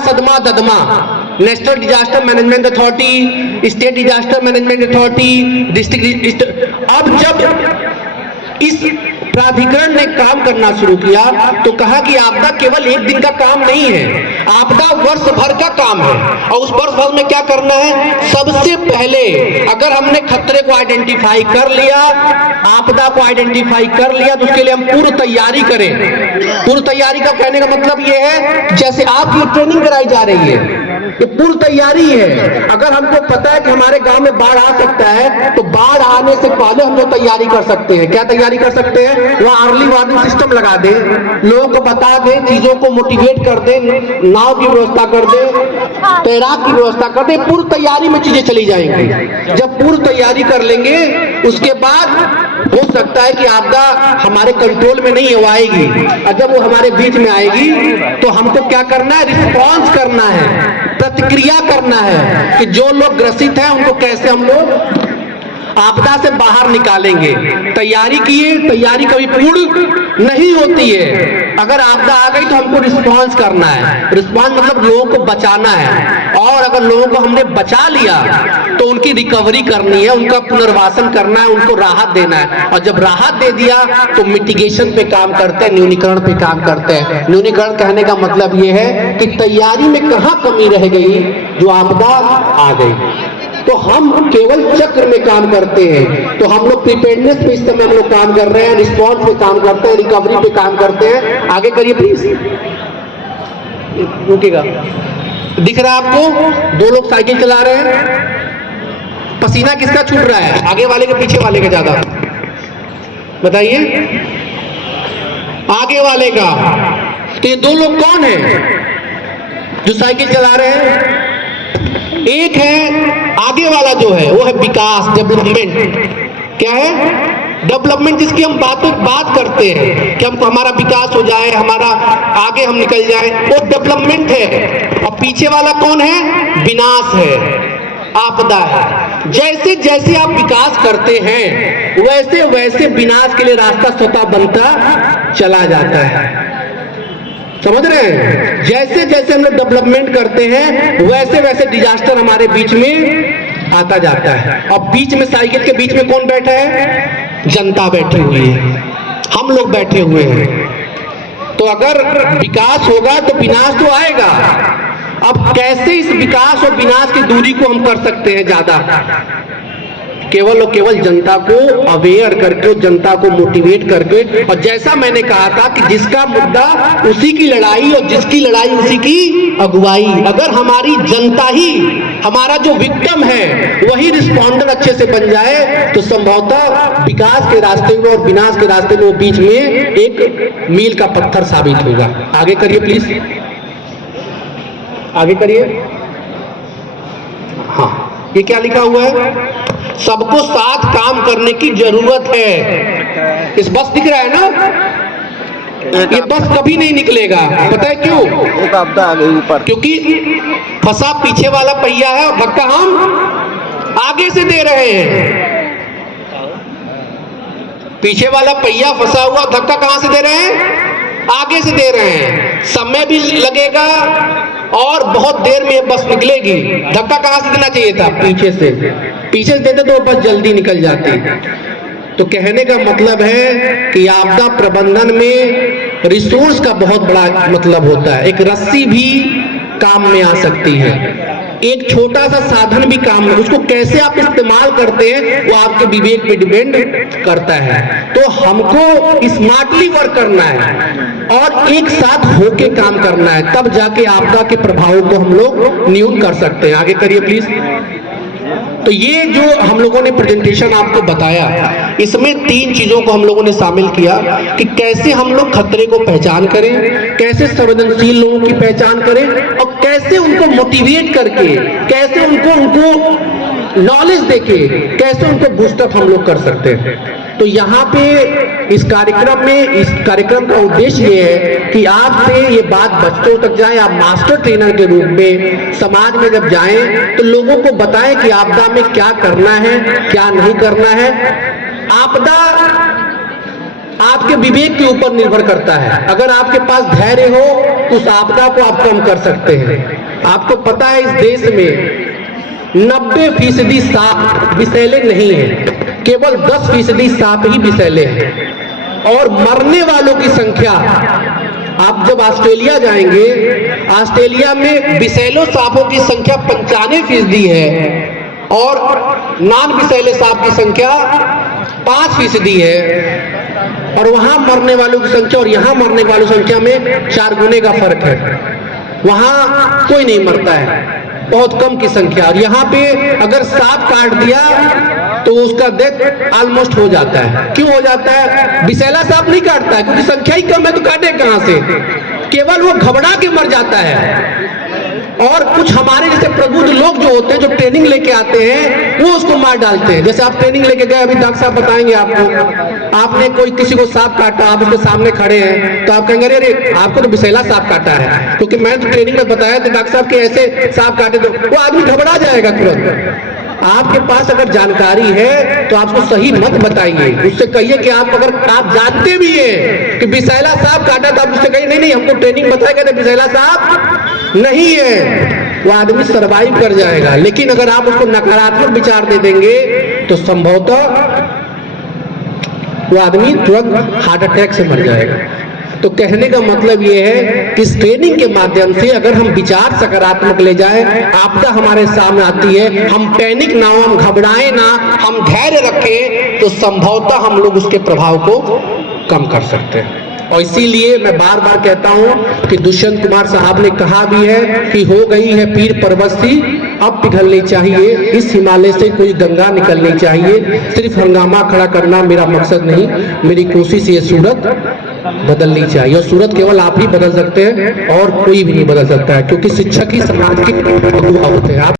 सदमा ददमा, national disaster management authority, state disaster management authority, district. अब जब इस प्राधिकरण ने काम करना शुरू किया तो कहा कि आपदा केवल एक दिन का काम नहीं है, आपदा वर्ष भर का काम है। और उस वर्ष भर में क्या करना है? सबसे पहले अगर हमने खतरे को आइडेंटिफाई कर लिया, आपदा को आइडेंटिफाई कर लिया, तो उसके लिए हम पूर्व तैयारी करें। पूर्व तैयारी का कहने का मतलब यह है, जैसे आपकी ट्रेनिंग कराई जा रही है, ये पूर्व तैयारी है। अगर हमको पता है कि हमारे गांव में बाढ़ आ सकता है, तो बाढ़ आने से पहले हम लोग तैयारी कर सकते हैं। क्या तैयारी कर सकते हैं? वहां अर्ली वार्निंग सिस्टम लगा दे, लोगों को बता दे, चीजों को मोटिवेट कर दे, नाव की व्यवस्था कर दे, तैराक की व्यवस्था कर दे। पूर्व तैयारी में चीजें चली जाएंगी। जब पूर्व तैयारी कर लेंगे, उसके बाद हो सकता है कि आपदा हमारे कंट्रोल में नहीं हो आएगी, और जब वो हमारे बीच में आएगी तो हमको क्या करना है? रिस्पॉन्स करना है, प्रतिक्रिया करना है कि जो लोग ग्रसित हैं उनको कैसे हम लोग आपदा से बाहर निकालेंगे। तैयारी किए, तैयारी कभी पूर्ण नहीं होती है। अगर आपदा आ गई तो हमको रिस्पॉन्स करना है। रिस्पॉन्स मतलब लोगों को बचाना है, और अगर लोगों को हमने बचा लिया तो उनकी रिकवरी करनी है, उनका पुनर्वासन करना है, उनको राहत देना है। और जब राहत दे दिया तो मिटिगेशन पे काम करते हैं, न्यूनीकरण पे काम करते हैं। न्यूनीकरण कहने का मतलब यह है कि तैयारी में कहाँ कमी रह गई, जो आपदा आ गई। तो हम केवल चक्र में काम करते हैं। तो हम लोग प्रिपेयर्डनेस पे इस समय हम लोग काम कर रहे हैं, रिस्पॉन्स पे काम करते हैं, रिकवरी पे काम करते हैं। आगे करिए प्लीज, रुकेगा। दिख रहा है आपको? दो लोग साइकिल चला रहे हैं। पसीना किसका छूट रहा है? आगे वाले के पीछे वाले का ज्यादा? बताइए। आगे वाले का। तो ये दो लोग कौन है जो साइकिल चला रहे हैं? एक है आगे वाला जो है, वो है विकास, डेवलपमेंट। क्या है? डेवलपमेंट, जिसकी हम बात करते हैं कि हमको हमारा विकास हो जाए, हमारा आगे हम निकल जाए, वो डेवलपमेंट है। और पीछे वाला कौन है? विनाश है, आपदा है। जैसे जैसे आप विकास करते हैं, वैसे वैसे विनाश के लिए रास्ता स्वतः बनता चला जाता है। समझ रहे हैं? जैसे जैसे हम लोग डेवलपमेंट करते हैं, वैसे वैसे डिजास्टर हमारे बीच में आता जाता है। और बीच में, साइकिल के बीच में कौन बैठा है? जनता बैठी हुई है, हम लोग बैठे हुए हैं। तो अगर विकास होगा तो विनाश तो आएगा। अब कैसे इस विकास और विनाश की दूरी को हम कर सकते हैं ज्यादा? केवल और केवल जनता को अवेयर करके, जनता को मोटिवेट करके। और जैसा मैंने कहा था कि जिसका मुद्दा उसी की लड़ाई, और जिसकी लड़ाई उसी की अगुवाई। अगर हमारी जनता ही, हमारा जो विक्टिम है वही रिस्पॉन्डर अच्छे से बन जाए, तो संभवतः विकास के रास्ते में और विनाश के रास्ते में वो बीच में एक मील का पत्थर साबित होगा। आगे करिए प्लीज, आगे करिए। हाँ, ये क्या लिखा हुआ है? सबको साथ काम करने की जरूरत है। इस बस दिख रहा है ना? ये बस कभी नहीं निकलेगा। पता है क्यों? एक आपदा आ गई ऊपर, क्योंकि फंसा पीछे वाला पहिया है और धक्का हम आगे से दे रहे हैं। पीछे वाला पहिया फंसा हुआ, धक्का कहां से दे रहे हैं? आगे से दे रहे हैं। समय भी लगेगा और बहुत देर में ये बस निकलेगी। धक्का कहां से देना चाहिए था? पीछे से। पीछे से देते तो बस जल्दी निकल जाती। तो कहने का मतलब है कि आपदा प्रबंधन में रिसोर्स का बहुत बड़ा मतलब होता है। एक रस्सी भी काम में आ सकती है, एक छोटा सा साधन भी काम में, उसको कैसे आप इस्तेमाल करते हैं वो आपके विवेक पे डिपेंड करता है। तो हमको स्मार्टली वर्क करना है और एक साथ होके काम करना है, तब जाके आपदा के प्रभावों को हम लोग न्यून कर सकते हैं। आगे करिए प्लीज। तो ये जो हम लोगों ने प्रेजेंटेशन आपको बताया, इसमें 3 चीजों को हम लोगों ने शामिल किया कि कैसे हम लोग खतरे को पहचान करें, कैसे संवेदनशील लोगों की पहचान करें, और कैसे उनको मोटिवेट करके, कैसे उनको नॉलेज देके, कैसे उनको बूस्टअप हम लोग कर सकते हैं। तो यहाँ पे इस कार्यक्रम का उद्देश्य ये है कि आपसे ये बात बच्चों तक जाए। आप मास्टर ट्रेनर के रूप में समाज में जब जाएं तो लोगों को बताएं कि आपदा में क्या करना है, क्या नहीं करना है। आपदा आपके विवेक के ऊपर निर्भर करता है। अगर आपके पास धैर्य हो तो उस आपदा को आप कम कर सकते हैं। आपको पता है इस देश में 90% सांप विषैले नहीं है, केवल 10% सांप ही विषैले हैं। और मरने वालों की संख्या, आप जब ऑस्ट्रेलिया जाएंगे, ऑस्ट्रेलिया में विषैले सांपों की संख्या 95% है और नॉन विषैले सांप की संख्या 5% है। और वहां मरने वालों की संख्या और यहां मरने वालों की संख्या में 4 गुने का फर्क है। वहां कोई नहीं मरता है, बहुत कम की संख्या। और यहाँ पे अगर सांप काट दिया तो उसका डेथ ऑलमोस्ट हो जाता है। क्यों हो जाता है? विषैला सांप नहीं काटता है क्योंकि संख्या ही कम है, तो काटे कहां से? केवल वो घबरा के मर जाता है। और कुछ हमारे जैसे प्रबुद्ध लोग जो होते हैं, जो ट्रेनिंग लेके आते हैं, वो उसको मार डालते हैं। जैसे आप ट्रेनिंग लेके गए, अभी डॉक्टर साहब बताएंगे आपको, आपने कोई किसी को सांप काटा, आप उसके सामने खड़े हैं, तो आप कहेंगे अरे आपको तो विषैला सांप काटा है, क्योंकि मैंने तो ट्रेनिंग में बताया था डॉक्टर साहब के ऐसे सांप काटे, तो वो आदमी घबरा जाएगा तुरंत। आपके पास अगर जानकारी है तो आपको सही मत बताइए, उससे कहिए कि आप अगर आप जानते भी हैं कि विषैला सांप काटा, तो आप उससे कहिए नहीं नहीं हमको ट्रेनिंग बताया था विषैला सांप नहीं है, वो आदमी सरवाइव कर जाएगा। लेकिन अगर आप उसको नकारात्मक विचार दे देंगे तो संभवतः वो आदमी तुरंत हार्ट अटैक से मर जाएगा। तो कहने का मतलब ये है कि इस ट्रेनिंग के माध्यम से अगर हम विचार सकारात्मक ले जाएं, आपदा हमारे सामने आती है, हम पैनिक ना हो, हम घबराएं ना, हम धैर्य रखें, तो संभवतः हम लोग उसके प्रभाव को कम कर सकते हैं। और इसीलिए मैं बार बार कहता हूं कि दुष्यंत कुमार साहब ने कहा भी है कि हो गई है पीर पर्वत सी, अब पिघलनी चाहिए, इस हिमालय से कोई गंगा निकलनी चाहिए। सिर्फ हंगामा खड़ा करना मेरा मकसद नहीं, मेरी कोशिश ये सूरत बदलनी चाहिए। और सूरत केवल आप ही बदल सकते हैं और कोई भी नहीं बदल सकता है, क्योंकि शिक्षक ही समाज के अगुवा होते हैं।